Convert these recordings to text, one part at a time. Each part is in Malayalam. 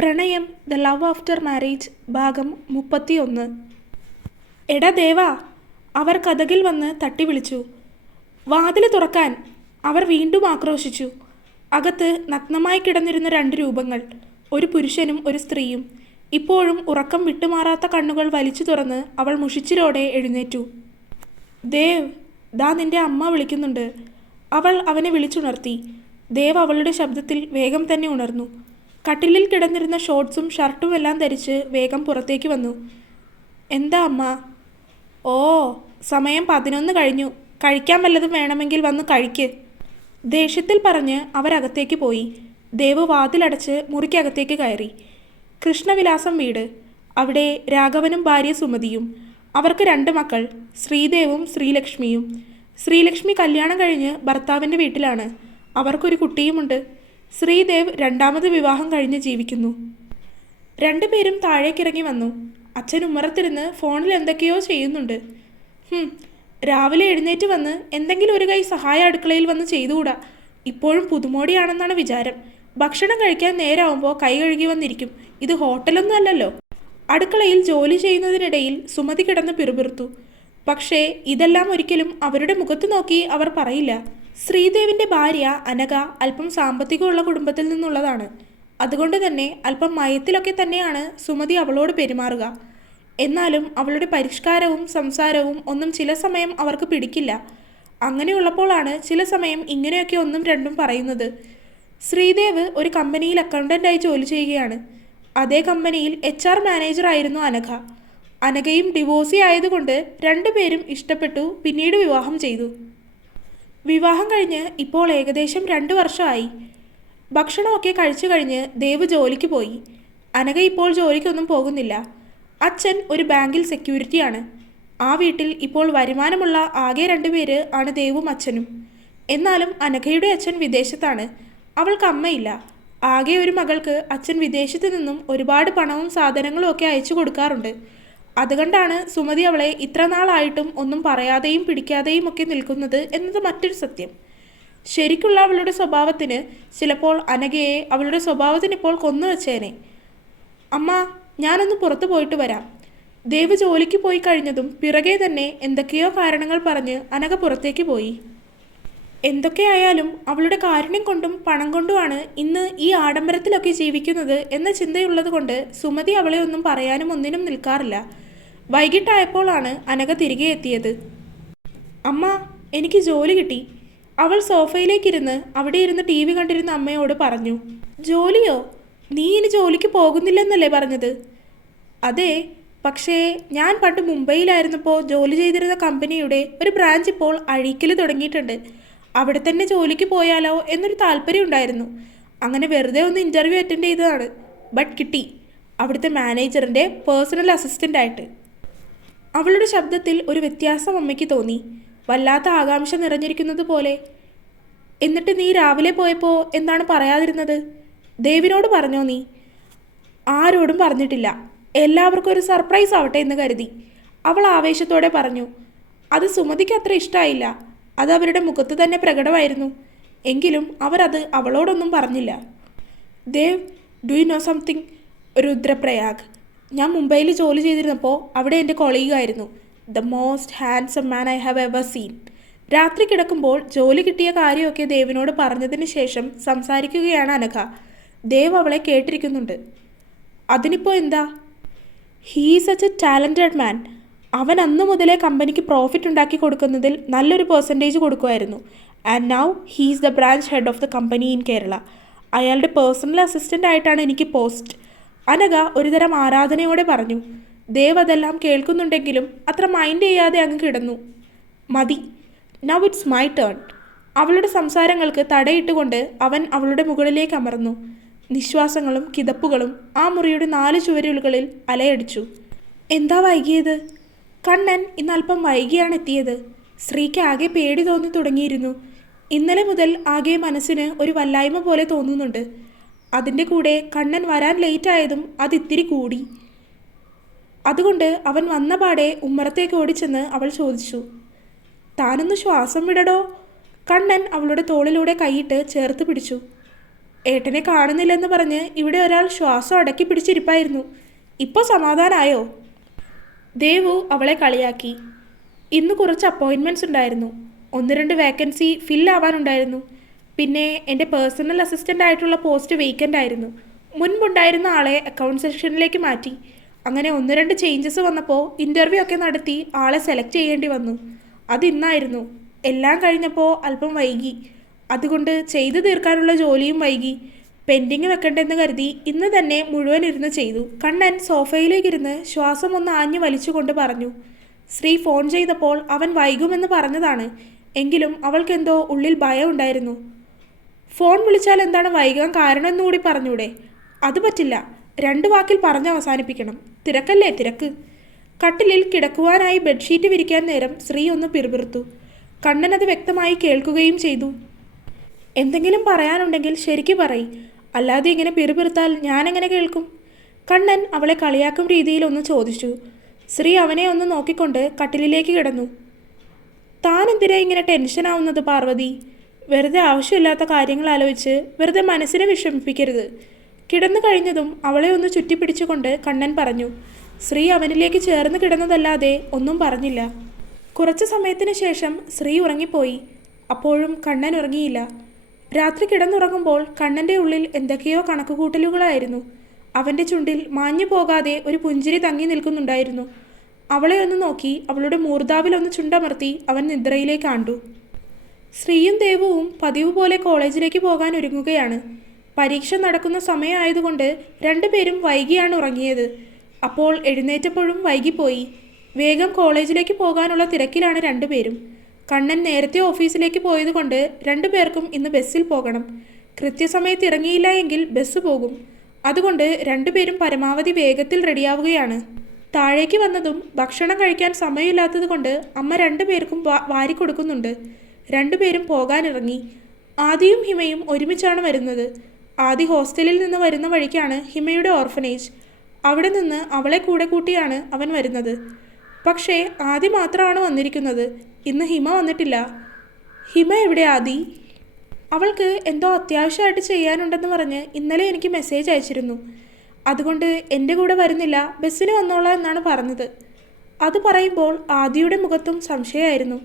പ്രണയം ദ ലവ് ആഫ്റ്റർ മാരേജ് ഭാഗം 31. എടാ ദേവാ, അവർ കതകിൽ വന്ന് തട്ടി വിളിച്ചു. വാതിൽ തുറക്കാൻ അവർ വീണ്ടും ആക്രോശിച്ചു. അകത്ത് നഗ്നമായി കിടന്നിരുന്ന 2 രൂപങ്ങൾ, ഒരു പുരുഷനും ഒരു സ്ത്രീയും. ഇപ്പോഴും ഉറക്കം വിട്ടുമാറാത്ത കണ്ണുകൾ വലിച്ചു തുറന്ന് അവൾ മുഷിച്ചിലോടെ എഴുന്നേറ്റു. ദേവ്, ദാ നിന്റെ അമ്മ വിളിക്കുന്നുണ്ട്. അവൾ അവനെ വിളിച്ചുണർത്തി. ദേവ് അവളുടെ ശബ്ദത്തിൽ വേഗം തന്നെ ഉണർന്നു. കട്ടിലിൽ കിടന്നിരുന്ന ഷോർട്ട്സും ഷർട്ടും എല്ലാം ധരിച്ച് വേഗം പുറത്തേക്ക് വന്നു. എന്താ അമ്മ? ഓ, സമയം 11 കഴിഞ്ഞു. കഴിക്കാൻ വല്ലതും വേണമെങ്കിൽ വന്ന് കഴിക്ക്. ദേഷ്യത്തിൽ പറഞ്ഞ് അവരകത്തേക്ക് പോയി. ദേവ് വാതിലടച്ച് മുറിക്കകത്തേക്ക് കയറി. കൃഷ്ണവിലാസം വീട്. അവിടെ രാഘവനും ഭാര്യ സുമതിയും. അവർക്ക് 2 മക്കൾ, ശ്രീദേവും ശ്രീലക്ഷ്മിയും. ശ്രീലക്ഷ്മി കല്യാണം കഴിഞ്ഞ് ഭർത്താവിൻ്റെ വീട്ടിലാണ്. അവർക്കൊരു കുട്ടിയുമുണ്ട്. ശ്രീദേവ് 2ാമത് വിവാഹം കഴിഞ്ഞ് ജീവിക്കുന്നു. 2 പേരും താഴേക്കിറങ്ങി വന്നു. അച്ഛൻ ഉമ്മറത്തിരുന്ന് ഫോണിൽ എന്തൊക്കെയോ ചെയ്യുന്നുണ്ട്. രാവിലെ എഴുന്നേറ്റ് വന്ന് എന്തെങ്കിലും ഒരു കൈ സഹായ അടുക്കളയിൽ വന്ന് ചെയ്തുകൂടാ. ഇപ്പോഴും പുതുമോടിയാണെന്നാണ് വിചാരം. ഭക്ഷണം കഴിക്കാൻ നേരാവുമ്പോൾ കൈ കഴുകി വന്നിരിക്കും. ഇത് ഹോട്ടലൊന്നും അല്ലല്ലോ. അടുക്കളയിൽ ജോലി ചെയ്യുന്നതിനിടയിൽ സുമതി കിടന്ന് പിറുപിറുത്തു. പക്ഷേ ഇതെല്ലാം ഒരിക്കലും അവരുടെ മുഖത്ത് നോക്കി അവർ പറയില്ല. ശ്രീദേവിൻ്റെ ഭാര്യ അനഘ അല്പം സാമ്പത്തികമുള്ള കുടുംബത്തിൽ നിന്നുള്ളതാണ്. അതുകൊണ്ട് തന്നെ അല്പം മയത്തിലൊക്കെ തന്നെയാണ് സുമതി അവളോട് പെരുമാറുക. എന്നാലും അവളുടെ പരിഷ്കാരവും സംസാരവും ഒന്നും ചില സമയം അവർക്ക് പിടിക്കില്ല. അങ്ങനെയുള്ളപ്പോഴാണ് ചില സമയം ഇങ്ങനെയൊക്കെ ഒന്നും രണ്ടും പറയുന്നത്. ശ്രീദേവ് ഒരു കമ്പനിയിൽ അക്കൗണ്ടൻ്റായി ജോലി ചെയ്യുകയാണ്. അതേ കമ്പനിയിൽ HR മാനേജറായിരുന്നു അനഘ. അനഘയും ഡിവോഴ്സി ആയതുകൊണ്ട് 2 പേരും ഇഷ്ടപ്പെട്ടു. പിന്നീട് വിവാഹം ചെയ്തു. വിവാഹം കഴിഞ്ഞ് ഇപ്പോൾ ഏകദേശം 2 വർഷമായി. ഭക്ഷണമൊക്കെ കഴിച്ചു കഴിഞ്ഞ് ദേവ് ജോലിക്ക് പോയി. അനഘ ഇപ്പോൾ ജോലിക്കൊന്നും പോകുന്നില്ല. അച്ഛൻ ഒരു ബാങ്കിൽ സെക്യൂരിറ്റിയാണ്. ആ വീട്ടിൽ ഇപ്പോൾ വരുമാനമുള്ള ആകെ 2 പേര് ആണ് ദേവും അച്ഛനും. എന്നാലും അനഘയുടെ അച്ഛൻ വിദേശത്താണ്. അവൾക്ക് അമ്മയില്ല. ആകെ ഒരു മകൾക്ക് അച്ഛൻ വിദേശത്ത് നിന്നും ഒരുപാട് പണവും സാധനങ്ങളും ഒക്കെ അയച്ചു കൊടുക്കാറുണ്ട്. അതുകൊണ്ടാണ് സുമതി അവളെ ഇത്ര നാളായിട്ടും ഒന്നും പറയാതെയും പിടിക്കാതെയും ഒക്കെ നിൽക്കുന്നത് എന്നത് മറ്റൊരു സത്യം. ശരിക്കുള്ള അവളുടെ സ്വഭാവത്തിന് ചിലപ്പോൾ അനഘയെ അവളുടെ സ്വഭാവത്തിനിപ്പോൾ കൊന്നുവച്ചേനെ. അമ്മ, ഞാനൊന്ന് പുറത്തു പോയിട്ട് വരാം. ദേവ് ജോലിക്ക് പോയി കഴിഞ്ഞതും പിറകെ തന്നെ എന്തൊക്കെയോ കാരണങ്ങൾ പറഞ്ഞ് അനഘ പുറത്തേക്ക് പോയി. എന്തൊക്കെയായാലും അവളുടെ കാരുണ്യം കൊണ്ടും പണം കൊണ്ടുമാണ് ഇന്ന് ഈ ആഡംബരത്തിലൊക്കെ ജീവിക്കുന്നത് എന്ന ചിന്തയുള്ളത് കൊണ്ട് സുമതി അവളെ ഒന്നും പറയാനും ഒന്നിനും നിൽക്കാറില്ല. വൈകിട്ടായപ്പോഴാണ് അനഘ തിരികെ എത്തിയത്. അമ്മ, എനിക്ക് ജോലി കിട്ടി. അവൾ സോഫയിലേക്കിരുന്ന് അവിടെ ഇരുന്ന് TV കണ്ടിരുന്ന അമ്മയോട് പറഞ്ഞു. ജോലിയോ? നീ ഇനി ജോലിക്ക് പോകുന്നില്ലെന്നല്ലേ പറഞ്ഞത്? അതെ, പക്ഷേ ഞാൻ പണ്ട് മുംബൈയിലായിരുന്നപ്പോൾ ജോലി ചെയ്തിരുന്ന കമ്പനിയുടെ ഒരു ബ്രാഞ്ച് ഇപ്പോൾ അഴീക്കൽ തുടങ്ങിയിട്ടുണ്ട്. അവിടെ തന്നെ ജോലിക്ക് പോയാലോ എന്നൊരു താല്പര്യം ഉണ്ടായിരുന്നു. അങ്ങനെ വെറുതെ ഒന്ന് ഇൻ്റർവ്യൂ അറ്റൻഡ് ചെയ്തതാണ്. ബട്ട് കിട്ടി, അവിടുത്തെ മാനേജറിൻ്റെ പേഴ്സണൽ അസിസ്റ്റൻ്റായിട്ട്. അവളുടെ ശബ്ദത്തിൽ ഒരു വ്യത്യാസം അമ്മയ്ക്ക് തോന്നി. വല്ലാത്ത ആകാംക്ഷ നിറഞ്ഞിരിക്കുന്നത് പോലെ. എന്നിട്ട് നീ രാവിലെ പോയപ്പോൾ എന്താണ് പറയാതിരുന്നത്? ദേവിനോട് പറഞ്ഞോ നീ? ആരോടും പറഞ്ഞിട്ടില്ല. എല്ലാവർക്കും ഒരു സർപ്രൈസ് ആവട്ടെ എന്ന് കരുതി. അവൾ ആവേശത്തോടെ പറഞ്ഞു. അത് സുമതിക്ക് അത്ര ഇഷ്ടമായില്ല. അത് അവരുടെ മുഖത്ത് തന്നെ പ്രകടമായിരുന്നു. എങ്കിലും അവരത് അവളോടൊന്നും പറഞ്ഞില്ല. Dev, do you know something? Rudraprayag. ഞാൻ മുംബൈയിൽ ജോലി ചെയ്തിരുന്നപ്പോൾ അവിടെ എൻ്റെ കൊളീഗായിരുന്നു. The most handsome man I have ever seen. രാത്രി കിടക്കുമ്പോൾ ജോലി കിട്ടിയ കാര്യമൊക്കെ ദേവിനോട് പറഞ്ഞതിന് ശേഷം സംസാരിക്കുകയാണ് അനഘ. ദേവ് അവളെ കേട്ടിരിക്കുന്നുണ്ട്. അതിനിപ്പോൾ എന്താ? ഹീ സച്ച് എ ടാലൻറ്റഡ് മാൻ. അവൻ അന്നു മുതലേ കമ്പനിക്ക് പ്രോഫിറ്റ് ഉണ്ടാക്കി കൊടുക്കുന്നതിൽ നല്ലൊരു പെർസെൻറ്റേജ് കൊടുക്കുമായിരുന്നു. And now he's the branch head of the company in Kerala. അയാളുടെ പേഴ്സണൽ അസിസ്റ്റൻ്റ് ആയിട്ടാണ് എനിക്ക് പോസ്റ്റ്. അനഘ ഒരുതരം ആരാധനയോടെ പറഞ്ഞു. ദേവ് അതെല്ലാം കേൾക്കുന്നുണ്ടെങ്കിലും അത്ര മൈൻഡ് ചെയ്യാതെ അങ്ങ് കിടന്നു. മതി, നൗ ഇറ്റ്സ് മൈ ടേൺ. അവളുടെ സംസാരങ്ങൾക്ക് തടയിട്ടുകൊണ്ട് അവൻ അവളുടെ മുകളിലേക്ക് അമർന്നു. നിശ്വാസങ്ങളും കിതപ്പുകളും ആ മുറിയുടെ 4 ചുവരുകളിൽ അലയടിച്ചു. എന്താ വൈകിയത്? കണ്ണൻ ഇന്നല്പം വൈകിയാണ് എത്തിയത്. സ്ത്രീക്ക് ആകെ പേടി തോന്നി തുടങ്ങിയിരുന്നു. ഇന്നലെ മുതൽ ആകെ മനസ്സിന് ഒരു വല്ലായ്മ പോലെ തോന്നുന്നുണ്ട്. അതിൻ്റെ കൂടെ കണ്ണൻ വരാൻ ലേറ്റായതും അതിത്തിരി കൂടി. അതുകൊണ്ട് അവൻ വന്ന പാടെ ഉമ്മറത്തേക്ക് ഓടിച്ചെന്ന് അവൾ ചോദിച്ചു. താനൊന്ന് ശ്വാസം വിടടോ. കണ്ണൻ അവളുടെ തോളിലൂടെ കൈയിട്ട് ചേർത്ത് പിടിച്ചു. ഏട്ടനെ കാണുന്നില്ലെന്ന് പറഞ്ഞ് ഇവിടെ ഒരാൾ ശ്വാസം അടക്കി പിടിച്ചിരിപ്പായിരുന്നു. ഇപ്പോൾ സമാധാനമായോ? ദേവു അവളെ കളിയാക്കി. ഇന്ന് കുറച്ച് അപ്പോയിൻമെൻറ്റ്സ് ഉണ്ടായിരുന്നു. 1-2 വേക്കൻസി ഫില്ലാവാനുണ്ടായിരുന്നു. പിന്നെ എൻ്റെ പേഴ്സണൽ അസിസ്റ്റൻ്റ് ആയിട്ടുള്ള പോസ്റ്റ് വേക്കൻ്റ് ആയിരുന്നു. മുൻപുണ്ടായിരുന്ന ആളെ അക്കൗണ്ട് സെക്ഷനിലേക്ക് മാറ്റി. അങ്ങനെ 1-2 ചേഞ്ചസ് വന്നപ്പോൾ ഇൻ്റർവ്യൂ ഒക്കെ നടത്തി ആളെ സെലക്ട് ചെയ്യേണ്ടി വന്നു. അതിന്നായിരുന്നു. എല്ലാം കഴിഞ്ഞപ്പോൾ അല്പം വൈകി. അതുകൊണ്ട് ചെയ്തു തീർക്കാനുള്ള ജോലിയും വൈകി. പെൻഡിങ് വെക്കണ്ടെന്ന് കരുതി ഇന്ന് തന്നെ മുഴുവൻ ഇരുന്ന് ചെയ്തു. കണ്ണൻ സോഫയിലേക്കിരുന്ന് ശ്വാസം ഒന്ന് ആഞ്ഞു വലിച്ചുകൊണ്ട് പറഞ്ഞു. ശ്രീ ഫോൺ ചെയ്തപ്പോൾ അവൻ വൈകുമെന്ന് പറഞ്ഞതാണ്. എങ്കിലും അവൾക്കെന്തോ ഉള്ളിൽ ഭയം ഉണ്ടായിരുന്നു. ഫോൺ വിളിച്ചാൽ എന്താണ് വൈകാൻ കാരണം എന്നുകൂടി പറഞ്ഞൂടെ? അത് പറ്റില്ല. 2 വാക്കിൽ പറഞ്ഞ് അവസാനിപ്പിക്കണം. തിരക്കല്ലേ തിരക്ക്. കട്ടിലിൽ കിടക്കുവാനായി ബെഡ്ഷീറ്റ് വിരിക്കാൻ നേരം ശ്രീ ഒന്ന് പിറുപിറുത്തു. കണ്ണൻ അത് വ്യക്തമായി കേൾക്കുകയും ചെയ്തു. എന്തെങ്കിലും പറയാനുണ്ടെങ്കിൽ ശരിക്ക് പറയ്. അല്ലാതെ ഇങ്ങനെ പിറുപിറുത്താൽ ഞാനെങ്ങനെ കേൾക്കും? കണ്ണൻ അവളെ കളിയാക്കും രീതിയിൽ ഒന്ന് ചോദിച്ചു. ശ്രീ അവനെ ഒന്ന് നോക്കിക്കൊണ്ട് കട്ടിലിലേക്ക് കിടന്നു. താൻ എന്തിനാ ഇങ്ങനെ ടെൻഷനാവുന്നത് പാർവതി? വെറുതെ ആവശ്യമില്ലാത്ത കാര്യങ്ങൾ ആലോചിച്ച് വെറുതെ മനസ്സിനെ വിഷമിപ്പിക്കരുത്. കിടന്നു കഴിഞ്ഞതും അവളെ ഒന്ന് ചുറ്റിപ്പിടിച്ചുകൊണ്ട് കണ്ണൻ പറഞ്ഞു. ശ്രീ അവനിലേക്ക് ചേർന്ന് കിടന്നതല്ലാതെ ഒന്നും പറഞ്ഞില്ല. കുറച്ചു സമയത്തിന് ശേഷം ശ്രീ ഉറങ്ങിപ്പോയി. അപ്പോഴും കണ്ണൻ ഉറങ്ങിയില്ല. രാത്രി കിടന്നുറങ്ങുമ്പോൾ കണ്ണൻ്റെ ഉള്ളിൽ എന്തൊക്കെയോ കണക്കുകൂട്ടലുകളായിരുന്നു. അവൻ്റെ ചുണ്ടിൽ മാഞ്ഞു പോകാതെ ഒരു പുഞ്ചിരി തങ്ങി നിൽക്കുന്നുണ്ടായിരുന്നു. അവളെ ഒന്ന് നോക്കി അവളുടെ മൂർധാവിലൊന്ന് ചുണ്ടമർത്തി അവൻ നിദ്രയിലേക്ക് ആണ്ടു. ശ്രീയും ദേവുവും പതിവ് പോലെ കോളേജിലേക്ക് പോകാൻ ഒരുങ്ങുകയാണ്. പരീക്ഷ നടക്കുന്ന സമയമായതുകൊണ്ട് 2 പേരും വൈകിയാണ് ഉറങ്ങിയത്. അപ്പോൾ എഴുന്നേറ്റപ്പോഴും വൈകിപ്പോയി. വേഗം കോളേജിലേക്ക് പോകാനുള്ള തിരക്കിലാണ് 2 പേരും. കണ്ണൻ നേരത്തെ ഓഫീസിലേക്ക് പോയതുകൊണ്ട് 2 പേർക്കും ഇന്ന് ബസ്സിൽ പോകണം. കൃത്യസമയത്ത് ഇറങ്ങിയില്ല എങ്കിൽ ബസ് പോകും. അതുകൊണ്ട് 2 പേരും പരമാവധി വേഗത്തിൽ റെഡിയാവുകയാണ്. താഴേക്ക് വന്നതും ഭക്ഷണം കഴിക്കാൻ സമയമില്ലാത്തത് കൊണ്ട് അമ്മ 2 പേർക്കും വാരി കൊടുക്കുന്നുണ്ട്. 2 പേരും പോകാനിറങ്ങി. ആദിയും ഹിമയും ഒരുമിച്ചാണ് വരുന്നത്. ആദി ഹോസ്റ്റലിൽ നിന്ന് വരുന്ന വഴിക്കാണ് ഹിമയുടെ ഓർഫനേജ്. അവിടെ നിന്ന് അവളെ കൂടെ കൂട്ടിയാണ് അവൻ വരുന്നത്. പക്ഷേ ആദി മാത്രമാണ് വന്നിരിക്കുന്നത്. ഇന്ന് ഹിമ വന്നിട്ടില്ല. ഹിമ എവിടെ ആദി? അവൾക്ക് എന്തോ അത്യാവശ്യമായിട്ട് ചെയ്യാനുണ്ടെന്ന് പറഞ്ഞ് ഇന്നലെ എനിക്ക് മെസ്സേജ് അയച്ചിരുന്നു. അതുകൊണ്ട് എൻ്റെ കൂടെ വരുന്നില്ല, ബസ്സിന് വന്നോളാം എന്നാണ് പറഞ്ഞത്. അത് പറയുമ്പോൾ ആദിയുടെ മുഖത്തും സംശയമായിരുന്നു.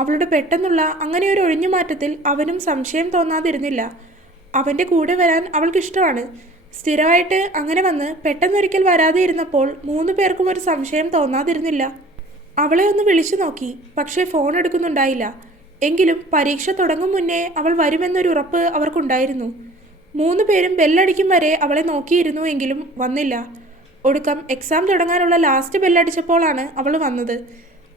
അവളുടെ പെട്ടെന്നുള്ള അങ്ങനെ ഒരു ഒഴിഞ്ഞുമാറ്റത്തിൽ അവനും സംശയം തോന്നാതിരുന്നില്ല. അവൻ്റെ കൂടെ വരാൻ അവൾക്കിഷ്ടമാണ്. സ്ഥിരമായിട്ട് അങ്ങനെ വന്ന് പെട്ടെന്നൊരിക്കൽ വരാതെ ഇരുന്നപ്പോൾ 3 പേർക്കും ഒരു സംശയം തോന്നാതിരുന്നില്ല. അവളെ ഒന്ന് വിളിച്ചു നോക്കി. പക്ഷേ ഫോൺ എടുക്കുന്നുണ്ടായില്ല. എങ്കിലും പരീക്ഷ തുടങ്ങും മുന്നേ അവൾ വരുമെന്നൊരു ഉറപ്പ് അവർക്കുണ്ടായിരുന്നു. 3 പേരും ബെല്ലടിക്കും വരെ അവളെ നോക്കിയിരുന്നു. എങ്കിലും വന്നില്ല. ഒടുക്കം എക്സാം തുടങ്ങാനുള്ള ലാസ്റ്റ് ബെല്ലടിച്ചപ്പോഴാണ് അവൾ വന്നത്.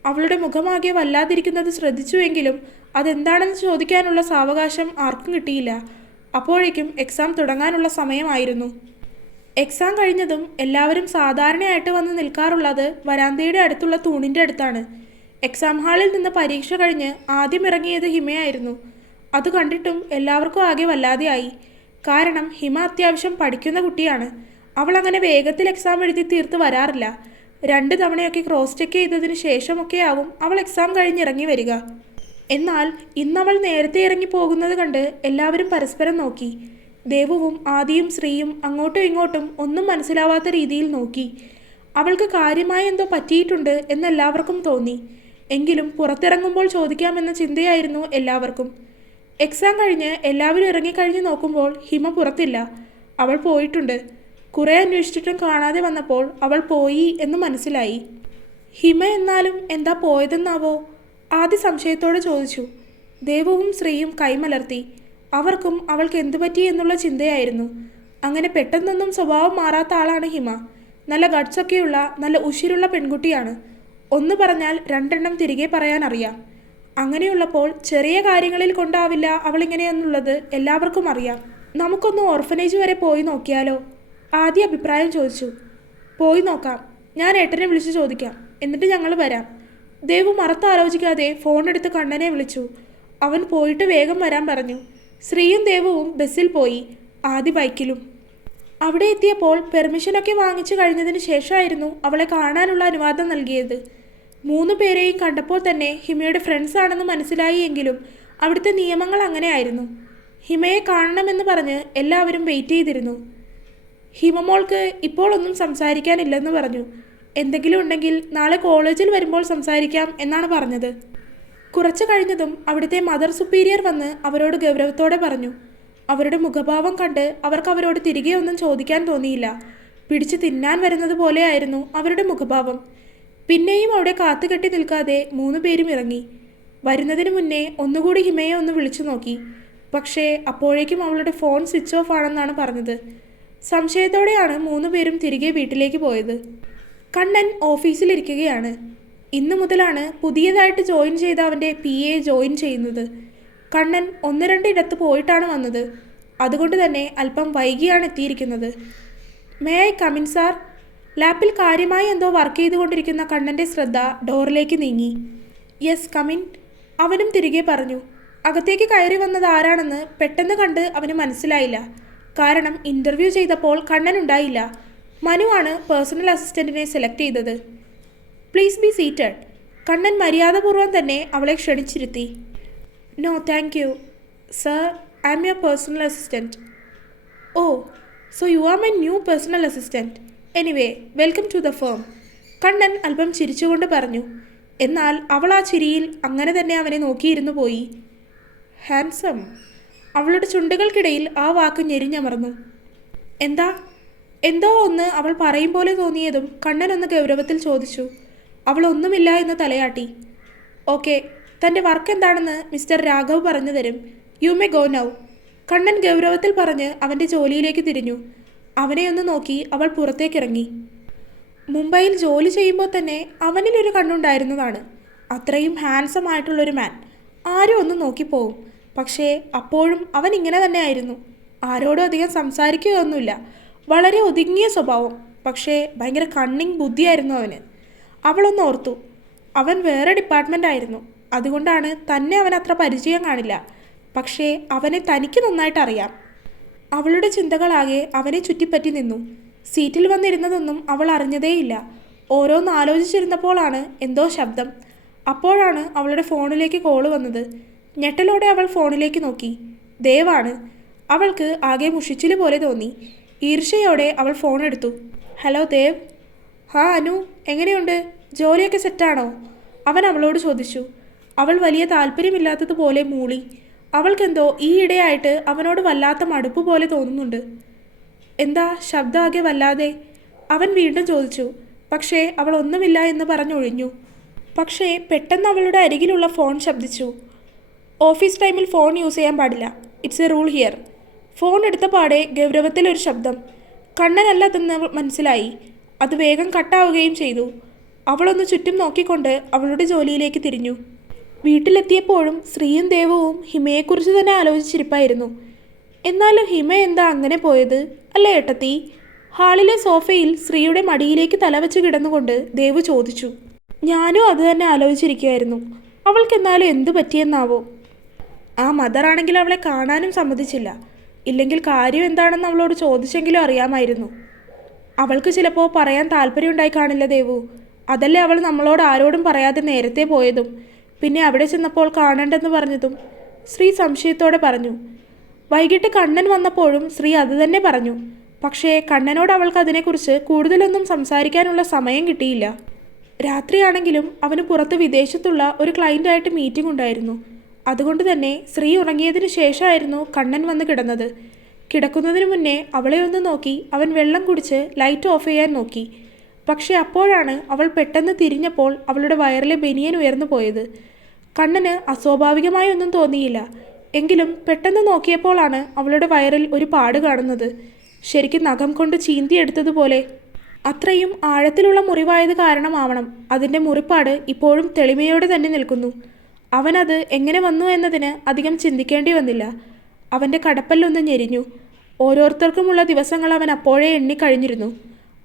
അവളുടെ മുഖമാകെ വല്ലാതിരിക്കുന്നത് ശ്രദ്ധിച്ചുവെങ്കിലും അതെന്താണെന്ന് ചോദിക്കാനുള്ള സാവകാശം ആർക്കും കിട്ടിയില്ല. അപ്പോഴേക്കും എക്സാം തുടങ്ങാനുള്ള സമയമായിരുന്നു. എക്സാം കഴിഞ്ഞതും എല്ലാവരും സാധാരണയായിട്ട് വന്ന് നിൽക്കാറുള്ളത് വരാന്തയുടെ അടുത്തുള്ള തൂണിൻ്റെ അടുത്താണ്. എക്സാം ഹാളിൽ നിന്ന് പരീക്ഷ കഴിഞ്ഞ് ആദ്യം ഇറങ്ങിയത് ഹിമയായിരുന്നു. അത് കണ്ടിട്ടും എല്ലാവർക്കും ആകെ വല്ലാതെയായി. കാരണം ഹിമ അത്യാവശ്യം പഠിക്കുന്ന കുട്ടിയാണ്. അവൾ അങ്ങനെ വേഗത്തിൽ എക്സാം എഴുതി തീർത്ത് വരാറില്ല. 2 തവണയൊക്കെ ക്രോസ് ചെക്ക് ചെയ്തതിന് ശേഷമൊക്കെയാവും അവൾ എക്സാം കഴിഞ്ഞിറങ്ങി വരിക. എന്നാൽ ഇന്നവൾ നേരത്തെ ഇറങ്ങി പോകുന്നത് കണ്ട് എല്ലാവരും പരസ്പരം നോക്കി. ദേവുവും ആദിയും ശ്രീയും അങ്ങോട്ടും ഇങ്ങോട്ടും ഒന്നും മനസ്സിലാവാത്ത രീതിയിൽ നോക്കി. അവൾക്ക് കാര്യമായി എന്തോ പറ്റിയിട്ടുണ്ട് എന്നെല്ലാവർക്കും തോന്നി. എങ്കിലും പുറത്തിറങ്ങുമ്പോൾ ചോദിക്കാമെന്ന ചിന്തയായിരുന്നു എല്ലാവർക്കും. എക്സാം കഴിഞ്ഞ് എല്ലാവരും ഇറങ്ങിക്കഴിഞ്ഞ് നോക്കുമ്പോൾ ഹിമ പുറത്തില്ല. അവൾ പോയിട്ടുണ്ട്. കുറേ അന്വേഷിച്ചിട്ടും കാണാതെ വന്നപ്പോൾ അവൾ പോയി എന്ന് മനസ്സിലായി. ഹിമ എന്നാലും എന്താ പോയതെന്നാവോ? ആദ്യ സംശയത്തോടെ ചോദിച്ചു. ദേവുവും ശ്രീയും കൈമലർത്തി. അവർക്കും അവൾക്ക് എന്തു പറ്റി എന്നുള്ള ചിന്തയായിരുന്നു. അങ്ങനെ പെട്ടെന്നൊന്നും സ്വഭാവം മാറാത്ത ആളാണ് ഹിമ. നല്ല ഗട്ട്സൊക്കെയുള്ള നല്ല ഉശിരുള്ള പെൺകുട്ടിയാണ്. ഒന്ന് പറഞ്ഞാൽ 2 എണ്ണം തിരികെ പറയാൻ അറിയാം. അങ്ങനെയുള്ളപ്പോൾ ചെറിയ കാര്യങ്ങളിൽ കൊണ്ടാവില്ല അവളിങ്ങനെയെന്നുള്ളത് എല്ലാവർക്കും അറിയാം. നമുക്കൊന്ന് ഓർഫനേജ് വരെ പോയി നോക്കിയാലോ? ആദ്യ അഭിപ്രായം ചോദിച്ചു. പോയി നോക്കാം. ഞാൻ ഏട്ടനെ വിളിച്ച് ചോദിക്കാം. എന്നിട്ട് ഞങ്ങൾ വരാം. ദേവു മറത്താലോചിക്കാതെ ഫോൺ എടുത്ത് കണ്ണനെ വിളിച്ചു. അവൻ പോയിട്ട് വേഗം വരാൻ പറഞ്ഞു. ശ്രീയും ദേവുവും ബസ്സിൽ പോയി, ആദി ബൈക്കിലും. അവിടെ എത്തിയപ്പോൾ പെർമിഷനൊക്കെ വാങ്ങിച്ചു കഴിഞ്ഞതിന് ശേഷമായിരുന്നു അവളെ കാണാനുള്ള അനുവാദം നൽകിയത്. 3 പേരെയും കണ്ടപ്പോൾ തന്നെ ഹിമയുടെ ഫ്രണ്ട്സ് ആണെന്ന് മനസ്സിലായി. എങ്കിലും അവിടുത്തെ നിയമങ്ങൾ അങ്ങനെയായിരുന്നു. ഹിമയെ കാണണമെന്ന് പറഞ്ഞ് എല്ലാവരും വെയിറ്റ് ചെയ്തിരുന്നു. ഹിമമോൾക്ക് ഇപ്പോൾ ഒന്നും സംസാരിക്കാനില്ലെന്ന് പറഞ്ഞു. എന്തെങ്കിലും ഉണ്ടെങ്കിൽ നാളെ കോളേജിൽ വരുമ്പോൾ സംസാരിക്കാം എന്നാണ് പറഞ്ഞത്. കുറച്ചു കഴിഞ്ഞതും അവിടുത്തെ മദർ സുപ്പീരിയർ വന്ന് അവരോട് ഗൗരവത്തോടെ പറഞ്ഞു. അവരുടെ മുഖഭാവം കണ്ട് അവർക്ക് അവരോട് തിരികെ ഒന്നും ചോദിക്കാൻ തോന്നിയില്ല. പിടിച്ചു തിന്നാൻ വരുന്നത് പോലെയായിരുന്നു അവരുടെ മുഖഭാവം. പിന്നെയും അവിടെ കാത്തുകെട്ടി നിൽക്കാതെ 3 പേരും ഇറങ്ങി. വരുന്നതിന് മുന്നേ ഒന്നുകൂടി ഹിമയെ ഒന്ന് വിളിച്ചു നോക്കി. പക്ഷേ അപ്പോഴേക്കും അവളുടെ ഫോൺ സ്വിച്ച് ഓഫ് ആണെന്നാണ് പറഞ്ഞത്. സംശയത്തോടെയാണ് 3 പേരും തിരികെ വീട്ടിലേക്ക് പോയത്. കണ്ണൻ ഓഫീസിലിരിക്കുകയാണ്. ഇന്നു മുതലാണ് പുതിയതായിട്ട് ജോയിൻ ചെയ്ത അവൻ്റെ PA ജോയിൻ ചെയ്യുന്നത്. കണ്ണൻ 1-2 ഇടത്ത് പോയിട്ടാണ് വന്നത്. അതുകൊണ്ട് തന്നെ അല്പം വൈകിയാണ് എത്തിയിരിക്കുന്നത്. May I come in sir? ലാപ്പിൽ കാര്യമായി എന്തോ വർക്ക് ചെയ്തുകൊണ്ടിരിക്കുന്ന കണ്ണൻ്റെ ശ്രദ്ധ ഡോറിലേക്ക് നീങ്ങി. യെസ് കമിൻ, അവനും തിരികെ പറഞ്ഞു. അകത്തേക്ക് കയറി വന്നത് ആരാണെന്ന് പെട്ടെന്ന് കണ്ട് അവന് മനസ്സിലായില്ല. കാരണം ഇൻ്റർവ്യൂ ചെയ്തപ്പോൾ കണ്ണൻ ഉണ്ടായില്ല. മനുവാണ് പേഴ്സണൽ അസിസ്റ്റൻറ്റിനെ സെലക്ട് ചെയ്തത്. Please be seated. കണ്ണൻ മര്യാദപൂർവ്വം തന്നെ അവളെ ക്ഷണിച്ചിരുത്തി. No thank you sir, I'm your personal assistant. Oh, so you are my new personal assistant. Anyway, welcome to the firm. Kannan അല്പം ചിരിച്ചുകൊണ്ട് പറഞ്ഞു. എന്നാൽ അവൾ ആ ചിരിയിൽ അങ്ങനെ തന്നെ അവനെ നോക്കിയിരുന്നു പോയി. ഹാൻസം. അവളുടെ ചുണ്ടുകൾക്കിടയിൽ ആ വാക്ക് ഞെരിഞ്ഞമർന്നു. എന്താ? എന്തോ ഒന്ന് അവൾ പറയും പോലെ തോന്നിയതും കണ്ണൻ ഒന്ന് ഗൗരവത്തിൽ ചോദിച്ചു. അവൾ ഒന്നുമില്ല എന്ന് തലയാട്ടി. ഓക്കെ, തൻ്റെ വർക്ക് എന്താണെന്ന് മിസ്റ്റർ രാഘവ് പറഞ്ഞു തരും. You may go now. Kannan ഗൗരവത്തിൽ പറഞ്ഞ് അവൻ്റെ ജോലിയിലേക്ക് തിരിഞ്ഞു. അവനെ ഒന്ന് നോക്കി അവൾ പുറത്തേക്കിറങ്ങി. മുംബൈയിൽ ജോലി ചെയ്യുമ്പോൾ തന്നെ അവനിലൊരു കണ്ണുണ്ടായിരുന്നതാണ്. അത്രയും ഹാൻസം ആയിട്ടുള്ളൊരു മാൻ. ആരും ഒന്ന് നോക്കിപ്പോവും. പക്ഷേ അപ്പോഴും അവൻ ഇങ്ങനെ തന്നെ ആയിരുന്നു. ആരോടും അധികം സംസാരിക്കുകയൊന്നുമില്ല. വളരെ ഒതുങ്ങിയ സ്വഭാവം. പക്ഷേ ഭയങ്കര കണ്ണിങ് ബുദ്ധിയായിരുന്നു അവന്. അവളൊന്ന് ഓർത്തു. അവൻ വേറെ ഡിപ്പാർട്ട്മെൻ്റ് ആയിരുന്നു. അതുകൊണ്ടാണ് തന്നെ അവൻ അത്ര പരിചയം കാണില്ല. പക്ഷേ അവനെ തനിക്ക് നന്നായിട്ട് അറിയാം. അവളുടെ ചിന്തകളാകെ അവനെ ചുറ്റിപ്പറ്റി നിന്നു. സീറ്റിൽ വന്നിരുന്നതൊന്നും അവൾ അറിഞ്ഞതേയില്ല. ഓരോന്ന് ആലോചിച്ചിരുന്നപ്പോഴാണ് എന്തോ ശബ്ദം. അപ്പോഴാണ് അവളുടെ ഫോണിലേക്ക് കോള് വന്നത്. ഞെട്ടലോടെ അവൾ ഫോണിലേക്ക് നോക്കി. ദേവാണ്. അവൾക്ക് ആകെ മുഷിച്ചില് പോലെ തോന്നി. ഈർഷ്യയോടെ അവൾ ഫോൺ എടുത്തു. ഹലോ ദേവ്. ഹാ അനു, എങ്ങനെയുണ്ട്? ജോലിയൊക്കെ സെറ്റാണോ? അവൻ അവളോട് ചോദിച്ചു. അവൾ വലിയ താല്പര്യമില്ലാത്തതുപോലെ മൂളി. അവൾക്കെന്തോ ഈയിടെയായിട്ട് അവനോട് വല്ലാത്ത മടുപ്പ് പോലെ തോന്നുന്നുണ്ട്. എന്താ ശബ്ദമാകെ വല്ലാതെ? അവൻ വീണ്ടും ചോദിച്ചു. പക്ഷേ അവൾ ഒന്നുമില്ല എന്ന് പറഞ്ഞൊഴിഞ്ഞു. പക്ഷേ പെട്ടെന്ന് അവളുടെ അരികിലുള്ള ഫോൺ ശബ്ദിച്ചു. ഓഫീസ് ടൈമിൽ ഫോൺ യൂസ് ചെയ്യാൻ പാടില്ല. It's A rule here. Phone എടുത്ത പാടെ ഗൗരവത്തിലൊരു ശബ്ദം. കണ്ണനല്ലതെന്ന് മനസ്സിലായി. അത് വേഗം കട്ടാവുകയും ചെയ്തു. അവളൊന്ന് ചുറ്റും നോക്കിക്കൊണ്ട് അവളുടെ ജോലിയിലേക്ക് തിരിഞ്ഞു. വീട്ടിലെത്തിയപ്പോഴും ശ്രീയും ദേവവും ഹിമയെക്കുറിച്ച് തന്നെ ആലോചിച്ചിരിപ്പായിരുന്നു. എന്നാലും ഹിമ എന്താ അങ്ങനെ പോയത് അല്ലേ ഏട്ടത്തി? ഹാളിലെ സോഫയിൽ ശ്രീയുടെ മടിയിലേക്ക് തലവെച്ച് കിടന്നുകൊണ്ട് ദേവ് ചോദിച്ചു. ഞാനും അത് തന്നെ ആലോചിച്ചിരിക്കുമായിരുന്നു. അവൾക്കെന്നാലും എന്തു പറ്റിയെന്നാവോ? ആ മദറാണെങ്കിൽ അവളെ കാണാനും സമ്മതിച്ചില്ല. ഇല്ലെങ്കിൽ കാര്യം എന്താണെന്ന് അവളോട് ചോദിച്ചെങ്കിലും അറിയാമായിരുന്നു. അവൾക്ക് ചിലപ്പോൾ പറയാൻ താല്പര്യമുണ്ടായി കാണില്ല ദേവു. അതല്ലേ അവൾ നമ്മളോട് ആരോടും പറയാതെ നേരത്തെ പോയതും പിന്നെ അവിടെ ചെന്നപ്പോൾ കാണണ്ടെന്ന് പറഞ്ഞതും. ശ്രീ സംശയത്തോടെ പറഞ്ഞു. വൈകിട്ട് കണ്ണൻ വന്നപ്പോഴും ശ്രീ അത് തന്നെ പറഞ്ഞു. പക്ഷേ കണ്ണനോട് അവൾക്ക് അതിനെക്കുറിച്ച് കൂടുതലൊന്നും സംസാരിക്കാനുള്ള സമയം കിട്ടിയില്ല. രാത്രിയാണെങ്കിലും അവന് പുറത്ത് വിദേശത്തുള്ള ഒരു ക്ലയൻറ്റായിട്ട് മീറ്റിംഗ് ഉണ്ടായിരുന്നു. അതുകൊണ്ട് തന്നെ ശ്രീ ഉറങ്ങിയതിന് ശേഷമായിരുന്നു കണ്ണൻ വന്ന് കിടന്നത്. കിടക്കുന്നതിന് മുന്നേ അവളെ ഒന്ന് നോക്കി അവൻ വെള്ളം കുടിച്ച് ലൈറ്റ് ഓഫ് ചെയ്യാൻ നോക്കി. പക്ഷേ അപ്പോഴാണ് അവൾ പെട്ടെന്ന് തിരിഞ്ഞപ്പോൾ അവളുടെ വയറിലെ ബനിയൻ ഉയർന്നു പോയത്. കണ്ണന് അസ്വാഭാവികമായി ഒന്നും തോന്നിയില്ല. എങ്കിലും പെട്ടെന്ന് നോക്കിയപ്പോഴാണ് അവളുടെ വയറിൽ ഒരു പാട് കാണുന്നത്. ശരിക്കും നഖം കൊണ്ട് ചീന്തിയെടുത്തതുപോലെ. അത്രയും ആഴത്തിലുള്ള മുറിവായത് കാരണമാവണം അതിൻ്റെ മുറിപ്പാട് ഇപ്പോഴും തെളിമയോടെ തന്നെ നിൽക്കുന്നു. അവനത് എങ്ങനെ വന്നു എന്നതിന് അധികം ചിന്തിക്കേണ്ടി വന്നില്ല. അവൻ്റെ കടപ്പല്ലൊന്ന് ഞെരിഞ്ഞു. ഓരോരുത്തർക്കുമുള്ള ദിവസങ്ങൾ അവൻ അപ്പോഴേ എണ്ണിക്കഴിഞ്ഞിരുന്നു.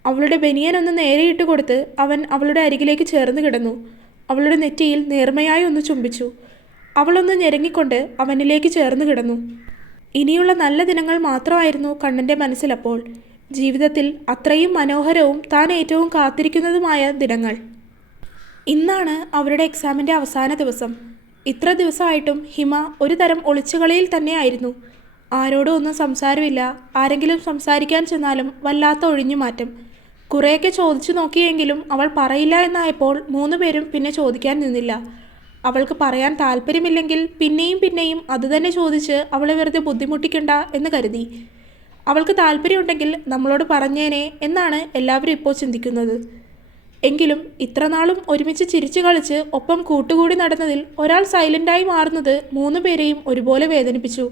അവളുടെ ബനിയനൊന്ന് നേരെയിട്ട് കൊടുത്ത് അവൻ അവളുടെ അരികിലേക്ക് ചേർന്ന് കിടന്നു. അവളുടെ നെറ്റിയിൽ നേർമയായി ഒന്ന് ചുംബിച്ചു. അവളൊന്ന് ഞെരങ്ങിക്കൊണ്ട് അവനിലേക്ക് ചേർന്ന് കിടന്നു. ഇനിയുള്ള നല്ല ദിനങ്ങൾ മാത്രമായിരുന്നു കണ്ണൻ്റെ മനസ്സിലപ്പോൾ. ജീവിതത്തിൽ അത്രയും മനോഹരവും താൻ ഏറ്റവും കാത്തിരിക്കുന്നതുമായ ദിനങ്ങൾ. ഇന്നാണ് അവരുടെ എക്സാമിൻ്റെ അവസാന ദിവസം. ഇത്ര ദിവസമായിട്ടും ഹിമ ഒരു തരം ഒളിച്ചുകളിയിൽ തന്നെയായിരുന്നു. ആരോടും ഒന്നും സംസാരമില്ല. ആരെങ്കിലും സംസാരിക്കാൻ ചെന്നാലും വല്ലാത്ത ഒഴിഞ്ഞുമാറ്റം. കുറേയൊക്കെ ചോദിച്ചു നോക്കിയെങ്കിലും അവൾ പറയില്ല എന്നായപ്പോൾ 3 പേരും പിന്നെ ചോദിക്കാൻ നിന്നില്ല. അവൾക്ക് പറയാൻ താല്പര്യമില്ലെങ്കിൽ പിന്നെയും പിന്നെയും അതുതന്നെ ചോദിച്ച് അവളെ വെറുതെ ബുദ്ധിമുട്ടിക്കണ്ട എന്ന് കരുതി. അവൾക്ക് താല്പര്യമുണ്ടെങ്കിൽ നമ്മളോട് പറഞ്ഞേനെ എന്നാണ് എല്ലാവരും ഇപ്പോൾ ചിന്തിക്കുന്നത്. എങ്കിലും ഇത്രനാളും ഒരുമിച്ച് ചിരിച്ചു കളിച്ച് ഒപ്പം കൂട്ടുകൂടി നടന്നതിൽ ഒരാൾ സൈലൻ്റായി മാറുന്നത് 3 പേരെയും ഒരുപോലെ വേദനിപ്പിച്ചു.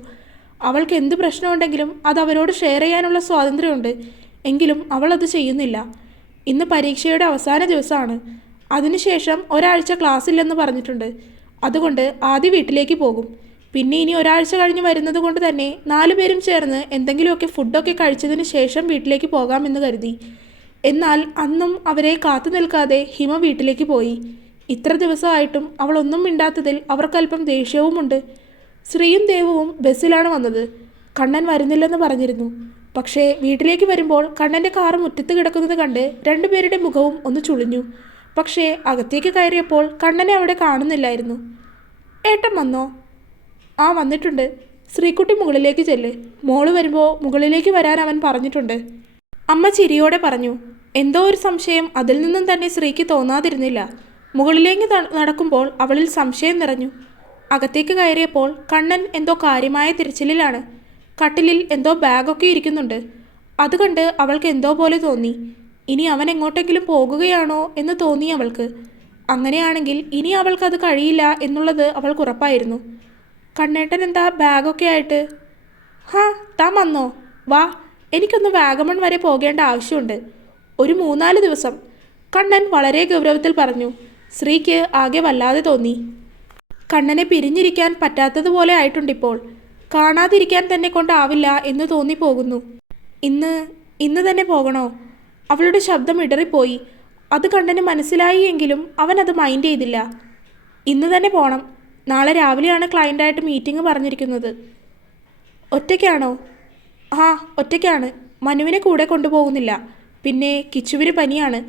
അവൾക്ക് എന്ത് പ്രശ്നമുണ്ടെങ്കിലും അത് അവരോട് ഷെയർ ചെയ്യാനുള്ള സ്വാതന്ത്ര്യമുണ്ട്. എങ്കിലും അവൾ അത് ചെയ്യുന്നില്ല. ഇന്ന് പരീക്ഷയുടെ അവസാന ദിവസമാണ്. അതിനുശേഷം ഒരാഴ്ച ക്ലാസ് ഇല്ലെന്ന് പറഞ്ഞിട്ടുണ്ട്. അതുകൊണ്ട് ആദ്യം വീട്ടിലേക്ക് പോകും. പിന്നെ ഇനി ഒരാഴ്ച കഴിഞ്ഞ് വരുന്നത് കൊണ്ട് തന്നെ 4 പേരും ചേർന്ന് എന്തെങ്കിലുമൊക്കെ ഫുഡൊക്കെ കഴിച്ചതിന് ശേഷം വീട്ടിലേക്ക് പോകാമെന്ന് കരുതി. എന്നാൽ അന്നും അവരെ കാത്തു നിൽക്കാതെ ഹിമ വീട്ടിലേക്ക് പോയി. ഇത്ര ദിവസമായിട്ടും അവൾ ഒന്നും മിണ്ടാത്തതിൽ അവർക്കല്പം ദേഷ്യവുമുണ്ട്. ശ്രീയും ദേവുവും ബസ്സിലാണ് വന്നത്. കണ്ണൻ വരുന്നില്ലെന്ന് പറഞ്ഞിരുന്നു. പക്ഷേ വീട്ടിലേക്ക് വരുമ്പോൾ കണ്ണൻ്റെ കാർ മുറ്റത്ത് കിടക്കുന്നത് കണ്ട് 2 പേരുടെ മുഖവും ഒന്ന് ചുളിഞ്ഞു. പക്ഷേ അകത്തേക്ക് കയറിയപ്പോൾ കണ്ണനെ അവിടെ കാണുന്നില്ലായിരുന്നു. ഏട്ടൻ വന്നോ? ആ വന്നിട്ടുണ്ട്. ശ്രീക്കുട്ടി മുകളിലേക്ക് ചെല്ല്. മോള് വരുമ്പോൾ മുകളിലേക്ക് വരാൻ അവൻ പറഞ്ഞിട്ടുണ്ട്. അമ്മ ചിരിയോടെ പറഞ്ഞു. എന്തോ ഒരു സംശയം അതിൽ നിന്നും തന്നെ ശ്രീക്ക് തോന്നാതിരുന്നില്ല. മുകളിലേക്ക് നടക്കുമ്പോൾ അവളിൽ സംശയം നിറഞ്ഞു. അകത്തേക്ക് കയറിയപ്പോൾ കണ്ണൻ എന്തോ കാര്യമായ തിരച്ചിലിലാണ്. കട്ടിലിൽ എന്തോ ബാഗൊക്കെ ഇരിക്കുന്നുണ്ട്. അതുകണ്ട് അവൾക്ക് എന്തോ പോലെ തോന്നി. ഇനി അവൻ എങ്ങോട്ടെങ്കിലും പോകുകയാണോ എന്ന് തോന്നി അവൾക്ക്. അങ്ങനെയാണെങ്കിൽ ഇനി അവൾക്കത് കഴിയില്ല എന്നുള്ളത് അവൾക്ക് ഉറപ്പായിരുന്നു. കണ്ണേട്ടൻ എന്താ ബാഗൊക്കെ ആയിട്ട്? ഹാ, താൻ വന്നോ? വാ, എനിക്കൊന്ന് വാഗമൺ വരെ പോകേണ്ട ആവശ്യമുണ്ട്. ഒരു 3-4 ദിവസം. കണ്ണൻ വളരെ ഗൗരവത്തിൽ പറഞ്ഞു. ശ്രീക്ക് ആകെ വല്ലാതെ തോന്നി. കണ്ണനെ പിരിഞ്ഞിരിക്കാൻ പറ്റാത്തതുപോലെ ആയിട്ടുണ്ടിപ്പോൾ. കാണാതിരിക്കാൻ തന്നെ കൊണ്ടാവില്ല എന്ന് തോന്നിപ്പോകുന്നു. ഇന്ന് തന്നെ പോകണോ? അവളുടെ ശബ്ദം ഇടറിപ്പോയി. അത് കണ്ണന് മനസ്സിലായി എങ്കിലും അവൻ അത് മൈൻഡ് ചെയ്തില്ല. ഇന്ന് തന്നെ പോകണം. നാളെ രാവിലെയാണ് ക്ലയൻ്റായിട്ട് മീറ്റിംഗ് പറഞ്ഞിരിക്കുന്നത്. ഒറ്റയ്ക്കാണോ? ആ, ഒറ്റയ്ക്കാണ്. മനുവിനെ കൂടെ കൊണ്ടുപോകുന്നില്ല. പിന്നെ കിച്ചുവിന് പനിയാണ്.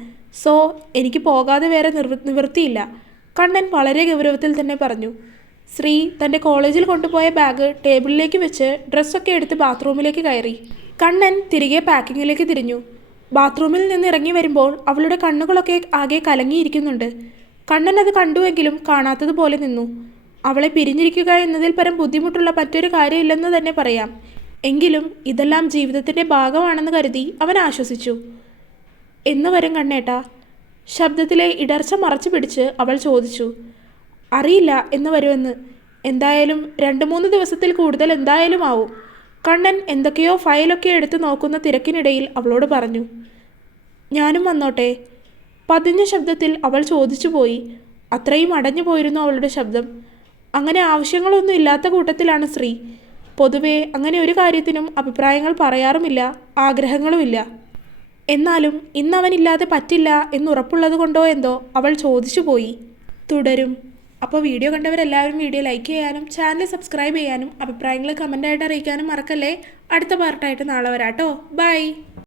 സോ എനിക്ക് പോകാതെ വേറെ നിവൃത്തിയില്ല. കണ്ണൻ വളരെ ഗൗരവത്തിൽ തന്നെ പറഞ്ഞു. ശ്രീ തൻ്റെ കോളേജിൽ കൊണ്ടുപോയ ബാഗ് ടേബിളിലേക്ക് വെച്ച് ഡ്രസ്സൊക്കെ എടുത്ത് ബാത്റൂമിലേക്ക് കയറി. കണ്ണൻ തിരികെ പാക്കിങ്ങിലേക്ക് തിരിഞ്ഞു. ബാത്റൂമിൽ നിന്ന് ഇറങ്ങി വരുമ്പോൾ അവളുടെ കണ്ണുകളൊക്കെ ആകെ കലങ്ങിയിരിക്കുന്നുണ്ട്. കണ്ണൻ അത് കണ്ടുവെങ്കിലും കാണാത്തതുപോലെ നിന്നു. അവളെ പിരിഞ്ഞിരിക്കുക എന്നതിൽ പരം ബുദ്ധിമുട്ടുള്ള മറ്റൊരു കാര്യമില്ലെന്ന് തന്നെ പറയാം. എങ്കിലും ഇതെല്ലാം ജീവിതത്തിൻ്റെ ഭാഗമാണെന്ന് കരുതി അവൻ ആശ്വസിച്ചു. എന്ന് വരും കണ്ണേട്ടാ? ശബ്ദത്തിലെ ഇടർച്ച മറച്ചു പിടിച്ച് അവൾ ചോദിച്ചു. അറിയില്ല എന്ന് വരുമെന്ന്. എന്തായാലും 2-3 ദിവസത്തിൽ കൂടുതൽ എന്തായാലും ആവും. കണ്ണൻ എന്തൊക്കെയോ ഫയലൊക്കെ എടുത്ത് നോക്കുന്ന തിരക്കിനിടയിൽ അവളോട് പറഞ്ഞു. ഞാനും വന്നോട്ടെ? പതിഞ്ഞ ശബ്ദത്തിൽ അവൾ ചോദിച്ചു പോയി. അത്രയും അടഞ്ഞു പോയിരുന്നു അവളുടെ ശബ്ദം. അങ്ങനെ ആവശ്യങ്ങളൊന്നും ഇല്ലാത്ത കൂട്ടത്തിലാണ് ശ്രീ. പൊതുവെ അങ്ങനെ ഒരു കാര്യത്തിനും അഭിപ്രായങ്ങൾ പറയാറുമില്ല, ആഗ്രഹങ്ങളുമില്ല. എന്നാലും ഇന്നവനില്ലാതെ പറ്റില്ല എന്നുറപ്പുള്ളത് കൊണ്ടോ എന്തോ അവൾ ചോദിച്ചു പോയി. തുടരും. അപ്പോൾ വീഡിയോ കണ്ടവരെല്ലാവരും വീഡിയോ ലൈക്ക് ചെയ്യാനും ചാനൽ സബ്സ്ക്രൈബ് ചെയ്യാനും അഭിപ്രായങ്ങൾ കമൻ്റായിട്ട് അറിയിക്കാനും മറക്കല്ലേ. അടുത്ത പാർട്ടായിട്ട് നാളെ വരാട്ടോ. ബൈ.